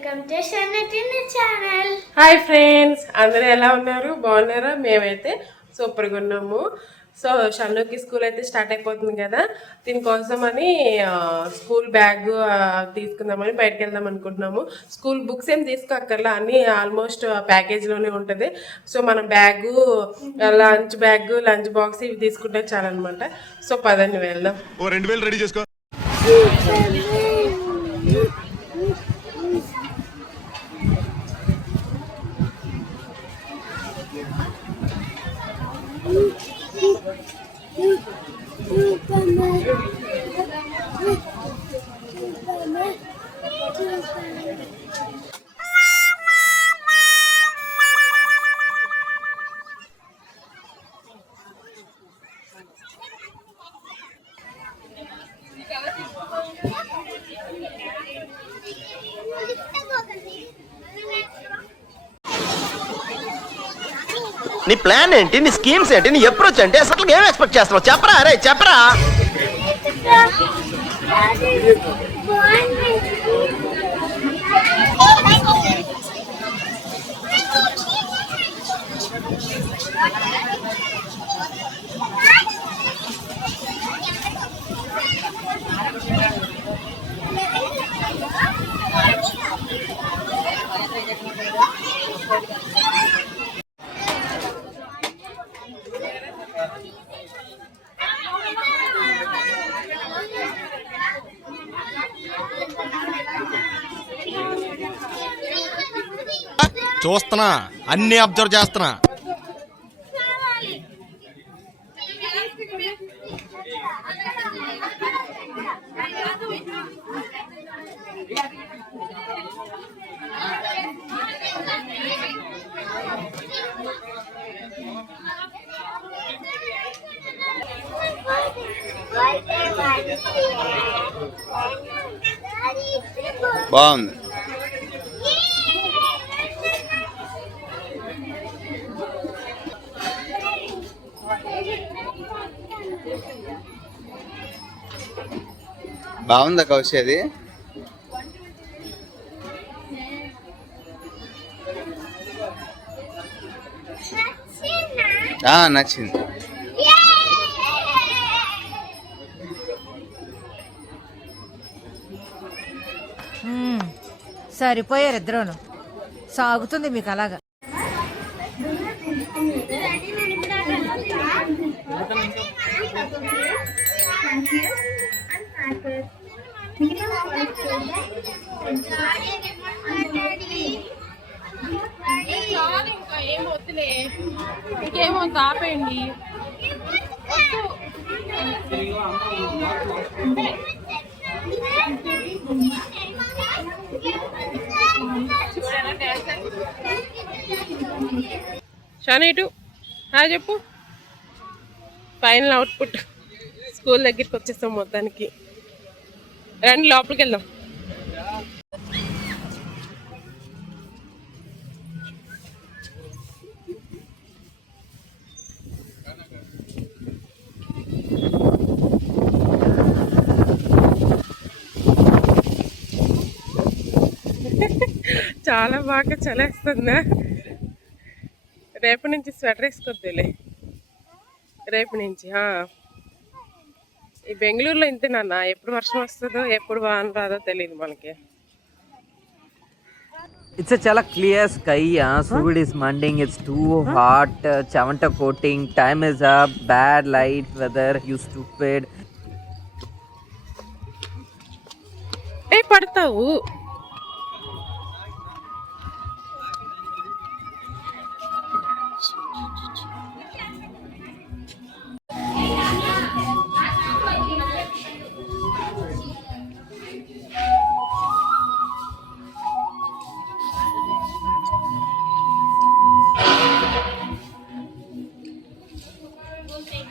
Welcome to షన్నటిని channel. Hi friends, అందరూ ఎలా ఉన్నారు? బాగున్నారా? మేమైతే సూపర్గా ఉన్నాము. సో షన్నుకి స్కూల్ అయితే స్టార్ట్ అయిపోతుంది కదా, దీనికోసం అని స్కూల్ బ్యాగ్ తీసుకుందామని బయటకు వెళ్దాం అనుకుంటున్నాము. స్కూల్ బుక్స్ ఏం తీసుకోక్కర్లా, అన్నీ ఆల్మోస్ట్ ప్యాకేజ్లోనే ఉంటుంది. సో మనం బ్యాగు, లంచ్ బాక్స్ ఇవి తీసుకుంటే చాలన్నమాట. సో పదండి వెళ్దాం. 2000 రెడీ చేసుకో. నీ ప్లాన్ ఏంటి? నీ స్కీమ్స్ ఏంటి? నీ అప్రోచ్ ఏంటి? అసలు ఏం ఎక్స్పెక్ట్ చేస్తున్నావు? చెప్పరా అరే, చెప్పరా. చూస్తున్నా, అన్ని అబ్జర్వ్ చేస్తున్నా. బాగుంది. బాగుందా కౌశి? అది నచ్చింది. సరిపోయారు ఇద్దరును. సాగుతుంది మీకు అలాగా. ఏం వద్దులే, ఇంకేమో ఆపేయండి. షాను ఇటు చెప్పు. ఫైనల్ అవుట్పుట్ స్కూల్ దగ్గరికి వచ్చేస్తాం మొత్తానికి. రండి లోపలికి వెళ్దాం. చాలా బాగా చలేస్తుందా? రేపు నుంచి స్వెటర్ వేసుకోద్దులే. రేపు నుంచి ఈ బెంగళూరులో ఇంతే నాన్న, ఎప్పుడు వర్షం వస్తుందో ఎప్పుడు వాన రాదో తెలియదు మనకి. It's a chala clear sky. Sud is manding. It's too hot. Chavanta coating. Time is up. Bad light weather. You stupid. పడతావు.